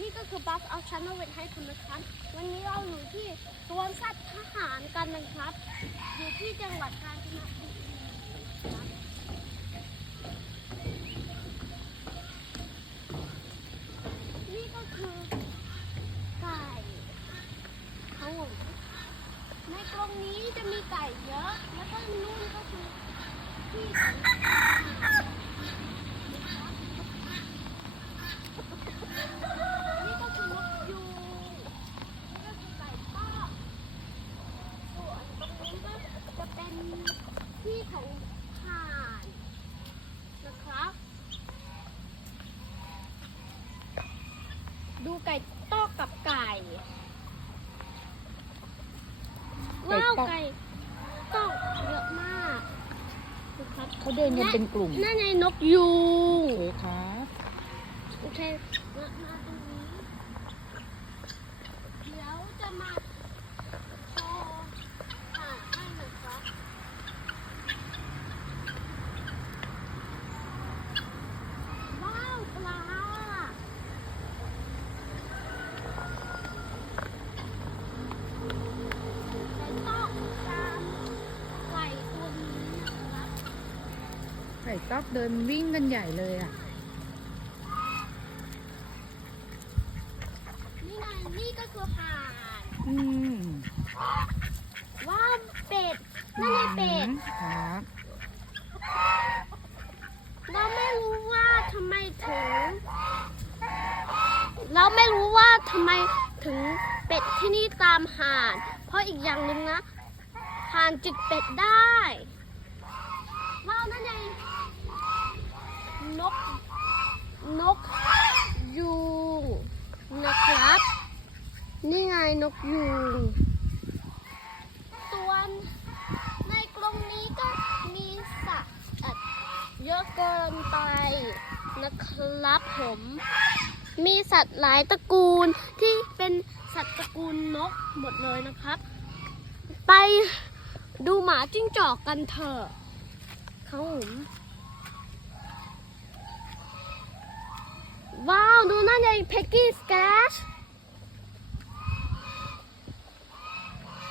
นี่ก็คือบัฟเอาชันมาเวทให้คุณนะครับ วันนี้เราอยู่ที่สวนสัตว์ทหารกันนะครับ อยู่ที่จังหวัดกาญจนบุรีนี่ก็คือไก่ครับผมในกรงนี้จะมีไก่เยอะ แล้วก็นู่นก็คือที่ของทหารนี่ก็คือนกยูงนี่ก็คือไก่ป้อกส่วนตรงนี้ก็จะเป็นที่ของห่านนะครับ ดูไก่ตอกกับไก่ ไก่ ว้าว ต๊อก ไก่ตอกเยอะมากนะครับ เขาเดินกันเป็นกลุ่มนั่นไงนกยูงโอเคครับ โอเค ก่ต๊อกเดินวิ่งกันใหญ่เลยอะ นี่ไงนี่ก็คือห่าน อืมว้าวเป็ด นั่นไงเป็ด ครับเราไม่รู้ว่าทำไมถึง เราไม่รู้ว่าทำไมถึงเป็ดที่นี่ตามห่าน เพราะอีกอย่างหนึ่งนะห่านจิกเป็ดได้ว้าวนั่นไง นก นกยูงนะครับ นี่ไงนกยูงส่วนในกรงนี้ก็มีสัตว์เยอะเกินไปนะครับผม มีสัตว์หลายตระกูลที่เป็นสัตว์ตระกูลนกหมดเลยนะครับ ไปดูหมาจิ้งจอกกันเถอะครับผม ว้าว ดูนั่นไงเพกกี้สแกช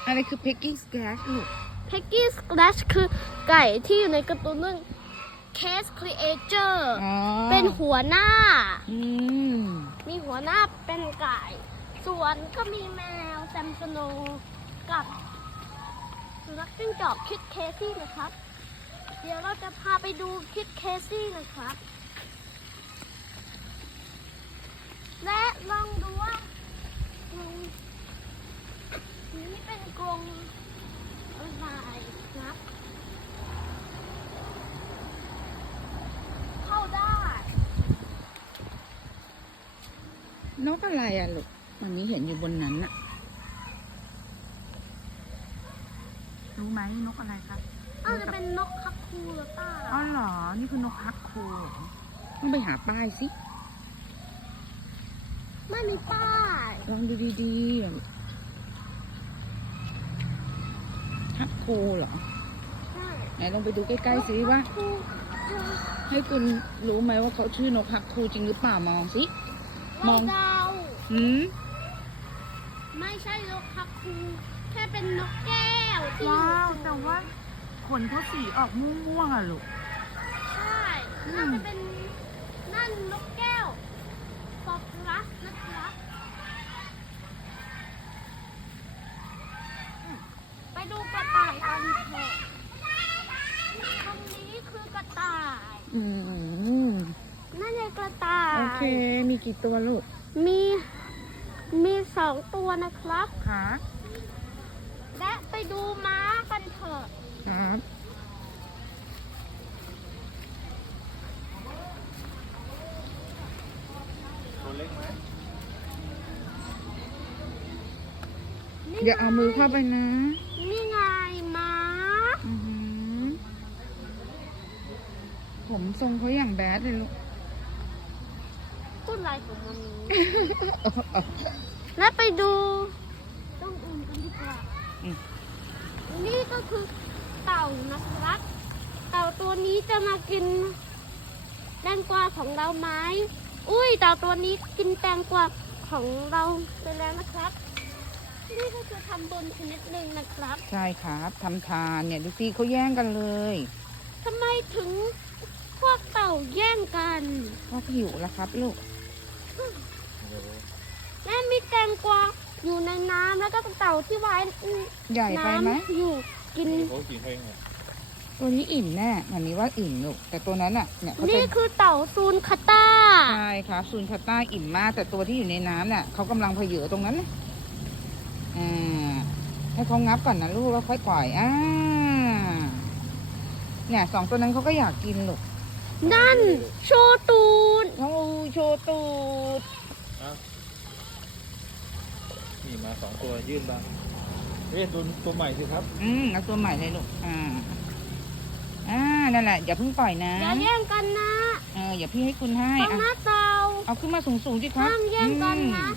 อะไรคือ pecking scash ลูกเพกกี้สแกชคือไก่ที่อยู่ในการ์ตูนเรื่อง Case Creator อ๋อเป็นหัวหน้าอืมมีหัวหน้าเป็นไก่ ส่วนก็มีแมวแซมสโนกับสุนัขจิ้งจอกคิดเคซี่นะครับ เดี๋ยวเราจะพาไปดูคิดเคซี่นะครับ และลองดูว่ากรงนี้เป็นกรงอะไรครับ เข้าได้นกอะไรอะลูกมันมีเห็นอยู่บนนั้นน่ะรู้ไหมนกอะไรครับน่าจะเป็นนกคักคูหรือเปล่า อ๋อเหรอ นี่คือนกฮักคูต้องไปหาป้ายสิ ไม่มีป้ายลองดูดีๆฮักคูเหรอใช่ไหนลองไปดูใกล้ๆสิว่าคูเจอให้คุณรู้ไหมว่าเขาชื่อนกฮักคูจริงหรือเปล่ามองสิมเราองเดาหืมไม่ใช่นกคักคูแค่เป็นนกแก้วที่ว้าวอยู่แต่ว่าขนเขาสีออกม่วงๆอะลูก ใช่ น่าจะเป็นนั่นนกแก้วฟอปลัสนะครับไป ดูกระต่ายกันเถอะตรงนี้คือกระต่าย อืมนั่นไงกระต่าย โอเค มีกี่ตัวลูกมี มีสองตัวนะครับคะและไปดูม้ากันเถอะ ครับนี่อย่าเอามือเข้าไปนะ นี่ไงม้า อือหือผม ทรงเขาอย่างแบดเลยลูกพูดอะไรของมันนี้และไปดูต้องอื่นกันดีกว่าอืมนี่ก็คือเต่านะครับ เต่าตัวนี้จะมากินแตงกวาของเราไหมอุ้ยเต่าตัวนี้กินแตงกวาขของเราไปแล้วนะครับนี่ก็คือทำบุญชนิดหนึ่งนะครับ ใช่ครับทำทานเนี่ยดูสิเขาแย่งกันเลยทำไมถึง พวกเต่าแย่งกันพ่อหิวแล้วครับลูกและมีแตงกวาอยู่ในน้ำแล้วก็เต่าที่ว่ายใหญ่ไปไหมน้ำอยู่กิน เขากินเองอะตัวนี้อิ่มแน่อันนี้ว่าอิ่มลูกแต่ตัวนั้นอะเนี่ยเขาจะนี่คือเต่าซูนคาต้า ใช่ครับซูนคาต้าอิ่มมากแต่ตัวที่อยู่ในน้ำเนี่ยเขากำลังเพเยอตรงนั้นนะอ่าให้เขางับก่อนนะลูกแล้วค่อยปล่อยอ่าเนี่ยสองตัวนั้นเขาก็อยากกินลูก นั่นโชตูนโอ้โชว์ตูดนี่มาสองตัวยื่นบ้างเรียกตัวตัวใหม่สิครับ อืมเอาตัวใหม่เลยลูก อ่า อ่า นั่นแหละ อย่าเพิ่งปล่อยนะ อย่าแย่งกันนะเออ อย่าพี่ให้คุณให้ต้องหอะน้าเต่าเอาขึ้นมาสูงสูงๆสิครับห้ามแย่งกันนะ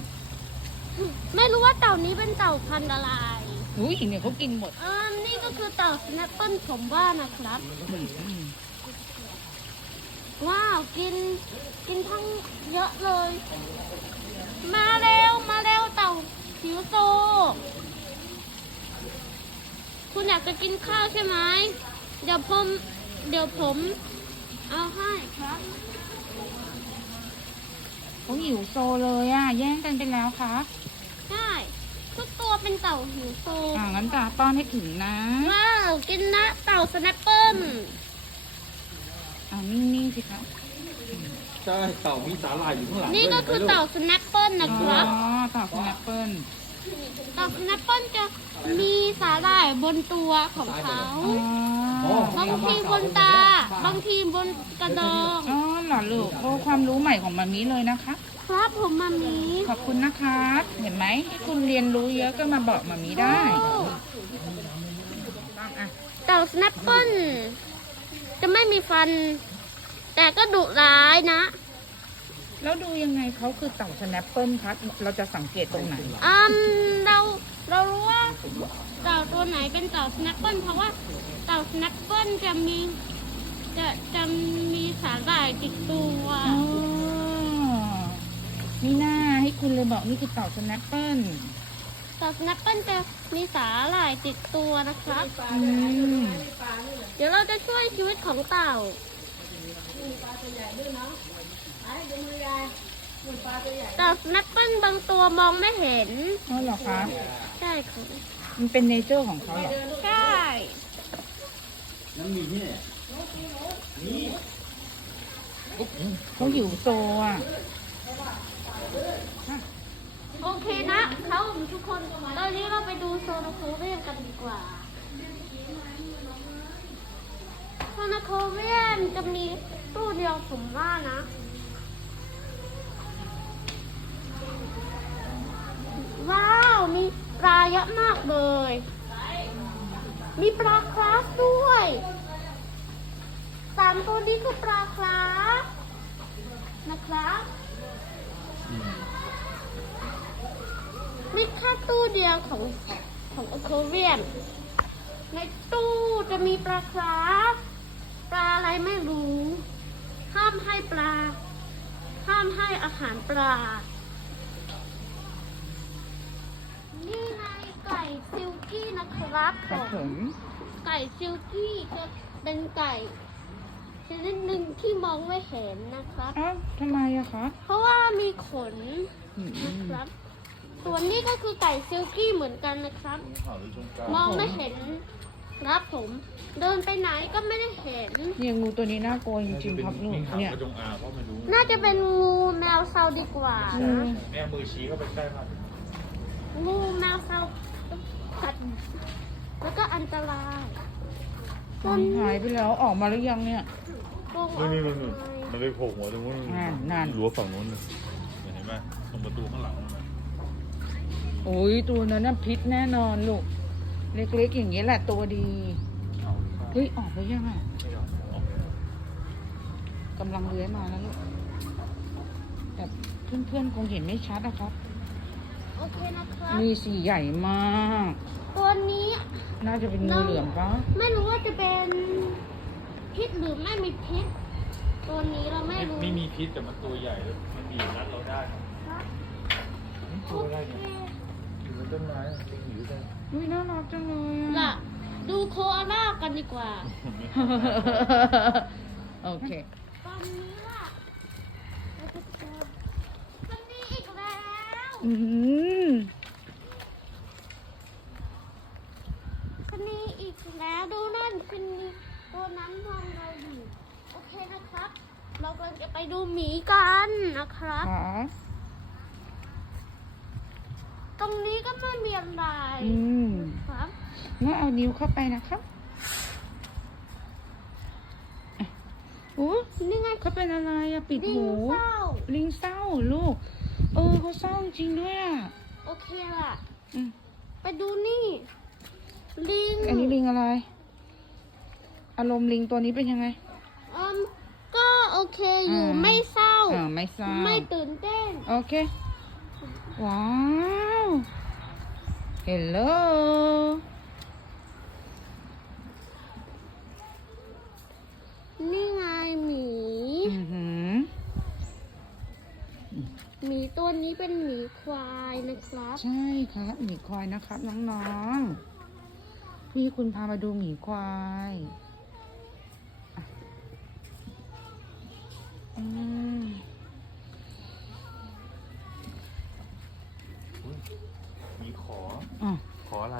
อืมไม่รู้ว่าเต่านี้เป็นเต่าพันธุ์อะไรอุ้ยเนี่ยเขากินหมดเออนี่ก็คือเต่าสแนปเปิลผมว่านะครับ อืมอืม ว้าว กิน กินทั้งเยอะเลย มาเร็ว มาเร็วเต่าหิวโซ คุณอยากจะกินข้าวใช่ไหม เดี๋ยวผม เดี๋ยวผม เอาให้ครับเขาหิวโซเลยอะ แย่งกันไปแล้วครับ ใช่ ทุกตัวเป็นเต่าหิวโซอ่างั้นจะป้อนให้ถึงนะ ว้าว กินนะ เต่าสแนปเปิล อ่านิ่งๆสิครับใช่เต่ามีสาหร่ายอยู่ข้างหลังนี่ก็คือด้วยเต่าสแนปเปิลนะอ๋คอรับต่อสแนปเปิลเต่าสแนปเปิลจะมีสาหร่ายบนตัวของเขา อ๋อ บางทีบนตา บางทีบนกระดอง อ๋อเหรอลูกโอ้ความรู้ใหม่ของมามีเลยนะคะ ครับผมมามีขอบคุณนะครับเห็นไหมคุณเรียนรู้เยอะก็มาบอกมามีได้โอ้ต้องอะเต่าสแนปเปิล จะไม่มีฟัน แต่ก็ดุร้ายนะ แล้วดูยังไงเขาคือเต่าสแนปเปิลครับเราจะสังเกตตรงไหนอืมเราเรารู้ว่าเต่าตัวไหนเป็นเต่าสแนปเปิลเพราะว่าเต่าสแนปเปิลจะมี จะจะมีสาหร่ายติดตัวอ๋อนี่หน้าให้คุณเลยบอกนี่คือเต่าสแนปเปิลเต่าสแนปเปิลจะมีสาหร่ายติดตัวนะครับอืม เดี๋ยวเราจะช่วยชีวิตของเต่าเต่าสแนปเปิลบางตัวมองไม่เห็น อ๋อเหรอคะ ใช่ค่ะมันเป็นเนเจอร์ของเขาเหรอ ใช่เขาหิวโซอะ โอเคนะเขาทุกคน ตอนนี้เราไปดูโซนโคเรียมกันดีกว่า โซนโคเรียมจะมีตู้เดียวผมว่านะ ว้าว มีปลาเยอะมากเลย มีปลาคลาสด้วยสามตัวนี้คือปลาคลาสนะครับมนี่แค่ตู้เดียวของของอคเรียมในตู้จะมีปลาคราฟ ปลาอะไรไม่รู้ ห้ามให้ปลา ห้ามให้อาหารปลา นี่ไงไก่ซิลกี้นะครับผครับมผมไก่ซิลกี้จะเป็นไก่ชนิดหนึ่งที่มองไม่เห็นนะครับ อ้าวทำไมอะคะเพราะว่ามีขนอืมนะครับ ส่วนนี้ก็คือไก่ซิลกี้เหมือนกันนะครับขาวหรือชมพูมองไม่เห็น ครับผม เดินไปไหนก็ไม่ได้เห็น เนี่ยงูตัวนี้น่ากลัวจริงๆครับลูกมีขาวเนี่ยกระจงอางเพราะไม่รู้น่าจะเป็นงูแมวเซาดีกว่าอืมแม่มือชี้เข้าไปใกล้มากงูแมวเซากัดแล้วก็อันตรายต้มันนหายไปแล้วออกมาหรือยังเนี่ยกรงนู่นอะนู่นนู่นไรมันเลยโผล่หัวตรงนู้นนั่นนั่น รั้วฝั่งนู้นเลยเห็นไหมตรงประตูข้างหลังนั่นน่ะโอ้ยตัวนั้นน่ะพิษแน่นอนลูก เล็กๆอย่างนี้ยแหละตัวดีเอาเฮ้ยออกไปยังอะไม่เอาเอากำลังเลื้อยมาแล้วลูกแต่เพื่อนๆคงเห็นไม่ชัดนะครับ โอเคนะครับนี่สีใหญ่มาก ตัวนี้ น่าจะเป็นงูเหลือมปะไม่รู้ว่าจะเป็นพิษหรือไม่มีพิษ ตัวนี้เราไม่ไม่รู้ ไม่มีพิษแต่มันตัวใหญ่แล้วมันบีบรัดเราได้ครับทุกอะไรเนี่ย อยู่บนต้นไม้ลิงอยู่กันอุ้ยน่ารักจังเลยล่ะอะ ดูโคอาล่ากันดีกว่า โอเค ตอนนี้ล่ะเราจะเจอมันมีอีกแล้วอืมมันมีอีกแล้ว ดูนั่นมันมีตัวนั้นมองเราอยู่ โอเคนะครับ เรากำลังจะไปดูหมีกันนะครับขา ตรงนี้ก็ไม่มีอะไรอืมครับงั้นเอานิ้วเข้าไปนะครับอะโอ้นี่ไงเขาเป็นอะไรอะปิดดิงหูเศร้า ลิงเศร้าเหรอลูก เออเขาเศร้าจริงด้วยอะโอเคล่ะอืมไปดูนี่ ลิงอันนี้ลิงอะไร อารมณ์ลิงตัวนี้เป็นยังไง อืมก็โอเคอยู่อืมไม่เศร้า อ่าไม่เศร้าไม่ตื่นเต้น โอเค ว้าว เฮลโลนี่ไงหมีอือหือหมีตัวนี้เป็นหมีควายนะครับ ใช่ครับหมีควายนะครับน้องๆพี่คุณพามาดูหมีควายอะอืม ออะขออะไร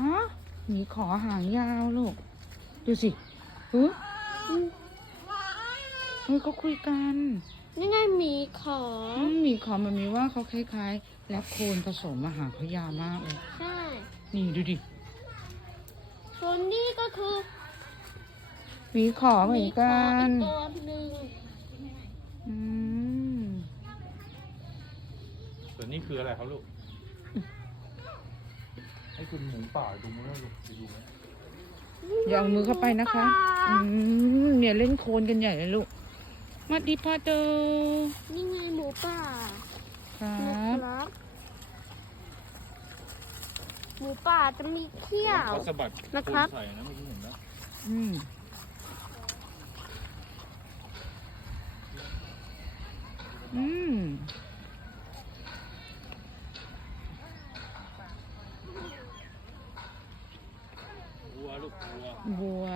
ฮะหมีขอหางยาวลูก ดูสิเฮ้ยเฮ้ยเขาคุยกันนี่ไงหมีขออืมหมีขอมันมีว่าเขาคล้ายๆ แลคโคนผสมอาหารเขายาวมากเลยใช่นี่ดูดิส่วนนี้ก็คือหมีขอเหมือนกันหมีขออีกตัวหนึ่งอืม ส่วนนี้คืออะไรครับลูก ให้คุณหมูป่าดูมั้ยลูกไปดูไหมอย่าเอามือเข้าไปนะคะ อืมเนี่ยเล่นโคลนกันใหญ่เลยลูกมาดีพอเตอร์นี่ไงหมูป่าครันะบครับหมูป่าจะมีเขี้ยว เขาสะบัดนะครับโใส่นะเมื่อกี้เห็นนะอืมอืม ลูกวัวบัว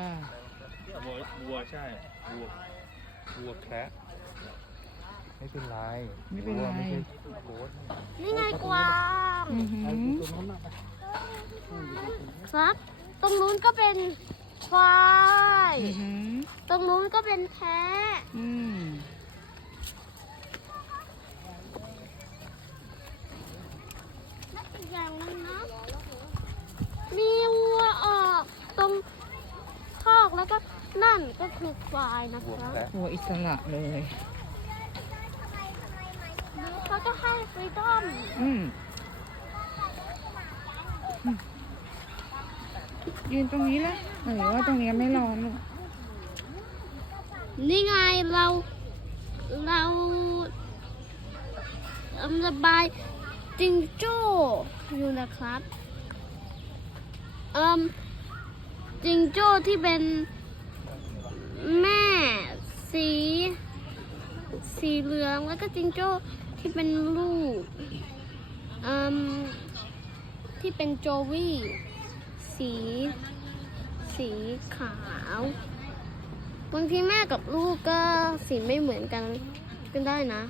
วัววัวใช่วัววัวแคระไม่เป็นไรไม่เป็นไร วัวไม่ใช่โคตรนี่ไงกวางอือหือตัวนั้นน่ะครับ ตรงนู้นก็เป็นควาย อือหือตรงนู้นก็เป็นแพะอืมและอีกอย่างหนึงนะ มีวัวออก ตรงคอกแล้วก็นั่นก็คือควายนะควัวรับแคระบัวอิสระเลยเขาก็ให้ฟรีดอมอืมยืนตรงนี้ละหรือว่าตรงนี้ไม่ร้อนลูกนี่ไงเราเราเอิ่มระบายจิงโจ้อยู่นะครับเอิม จิงโจ้ที่เป็นแม่สี สีเหลืองแล้วก็จิงโจ้ที่เป็นลูกที่เป็นโจวี่สี สีขาวบางทีแม่กับลูกก็สีไม่เหมือนกันก็ได้นะ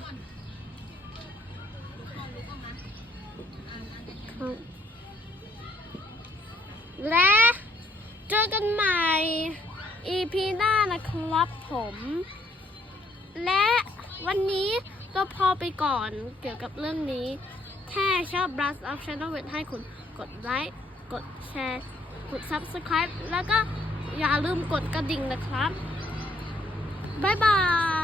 ครับและ EP หน้านะครับผม และวันนี้ก็พอไปก่อนเกี่ยวกับเรื่องนี้ ถ้าชอบ Brush of Channel เวทให้คุณกดไลค์ กดแชร์ กด Subscribe แล้วก็อย่าลืมกดกระดิ่งนะครับ บ๊ายบาย